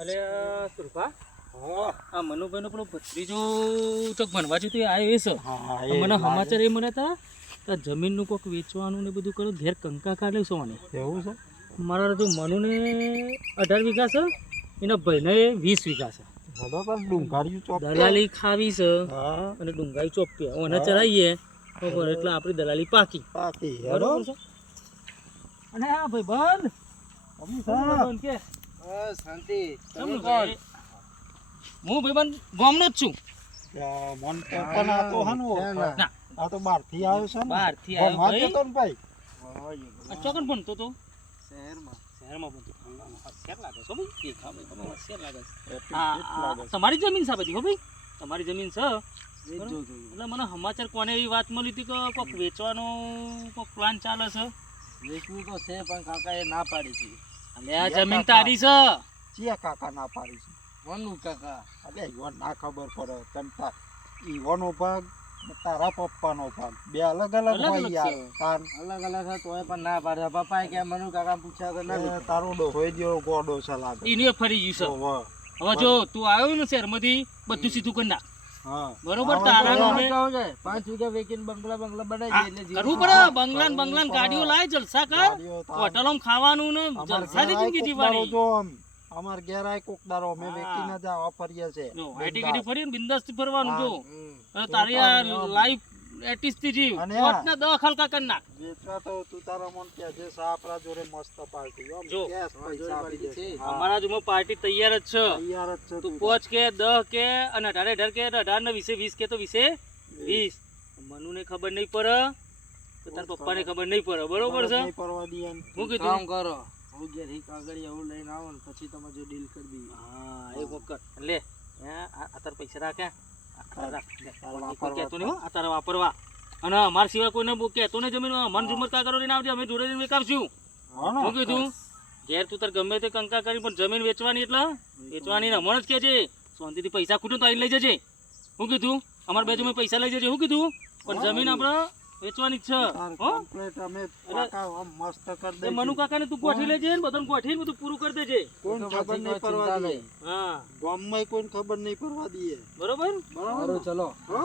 અલે સુરભા. હા. આ મનુભાઈનો પેલો ભત્રીજો તો ભણવા જતો આવ્યો છે મને સમાચાર એ મને તા કે જમીનનું કોક વેચવાનું ને બધું કરો ઘેર કંકા કાઢે છો મને એવું છે? મારા તો મનુને અઢાર વીઘા છે એના ભાઈને વીસ વીઘા છે. દલાલી ખાવી છે અને ડુંગાઈ ચોપ્યા ઓને બરોબર એટલે આપણી દલાલી પાકી. પાકી બરોબર છે અને આ ભાઈ બંધ કે. બસ શાંતિ. તમે કોણ? હું ભાઈબંધ ગામનો જ છું. મન પણ આ તો હાનું ના. આ તો બહારથી આવ્યો છે ને. બહારથી આવ્યો ભાઈ. તો ને ભાઈ? આ ચોકન ભણતો તો? શહેરમાં. શહેરમાં પણ શેર લાગે છે હો ભાઈ? દેખા ભાઈ હોશિયાર લાગે છે. તમારી જમીન છે બધી હો ભાઈ? તમારી જમીન છે. એટલે મને સમાચાર કોને એવી વાત મળી હતી કે કોઈક વેચવાનો કોઈક પ્લાન ચાલે છે? વેચવું તો છે પણ કાકા એ ના પાડી છે એટલે આ જમીન તારી છે? ચિયા કાકા ના પાડી છે. વનુ કાકા. અલે ઈવન ના ખબર પડે. ચમતા ઈવનો ભાગ તારા તારા પપ્પાનો ભાગ. બે અલગ અલગ હોય યાર. તાર અલગ અલગ છે તોય પણ ના પાડે. પપ્પાએ કે મનુ કાકા પૂછ્યા કે ના તારો તારો ડોહોય ગયો ગોડો છે લાગે. એને ફરી ગયું છે. હવે જો તું આવ્યો ને શહેરમાંથી બધું સીધું કરી નાખ બરોબર પાંચ વીઘા બંગલા બંગલા બનાવી એટલે કરવું પડે બંગલાન બંગલાન ગાડીઓ લાય જલસા કર. ગાડીઓ તાર- ખાવાનું ને અમાર જલસાથી ઘેર આય જિંદગી જીવવાની અમાર ઘેર આય કોક દાડો અમે હા. જ ફરીએ છે આઈટી ગાડી ને ફરવાનું જો. તારી આ લાઈફ એટીસથી જીવ. અને દહ ખલકા કરી નાખ. વેચવા તો તું તારા મન કે છે સા આપણા મસ્ત પાર્ટી. જો. કેશ પૈસા આપી છે. અમારા જુમો પાર્ટી તૈયાર જ છે. તૈયાર જ છે તું તું પોચ કે દહ કે અને અઢારે અઢાર કે અઢાર ને કે તો મનુને ખબર નહીં પડે. તો તાર પપ્પાને ખબર. નહીં પડે. બરોબર છે? નહીં પરવા દઈએ ને. હું કામ કરો. હું ઘેર એક આગળ એવું લઈને આવો ને પછી તમે જો ડીલ કરી દઈએ. હા એક વખત. લે. હે, આ તાર પૈસા રાખ લે. વાપરવા અને અમાર સિવાય કોઈને કહેતો નહીં જમીન મન ઝુમરતા કરો લઈને આવજે અમે જોડે જઈને વેચાવશું શું કીધું ઘેર તું તાર ગમે તે કંકા કરી પણ જમીન વેચવાની એટલે વેચવાની હમણાં જ કે છે શાંતિથી પૈસા ખૂટું તો આઈને લઈ જજે શું કીધું અમારે બે જમીન પૈસા લઈ જજે શું કીધું પણ જમીન આપણે વેચવાની છે. complete અમે કાકા આમ મસ્ત કરી દે મનુ મનુ કાકાને તું ગોઠી લેજે ને બધાને ગોઠવીને બધું પૂરું કરી દેજે. કોણ ખબર નહીં કોઈ પડવા દઈએ. હા. ગામમાં કોઈને ખબર નહીં પડવા દઈએ. બરોબર? બરોબર ચલો. હો?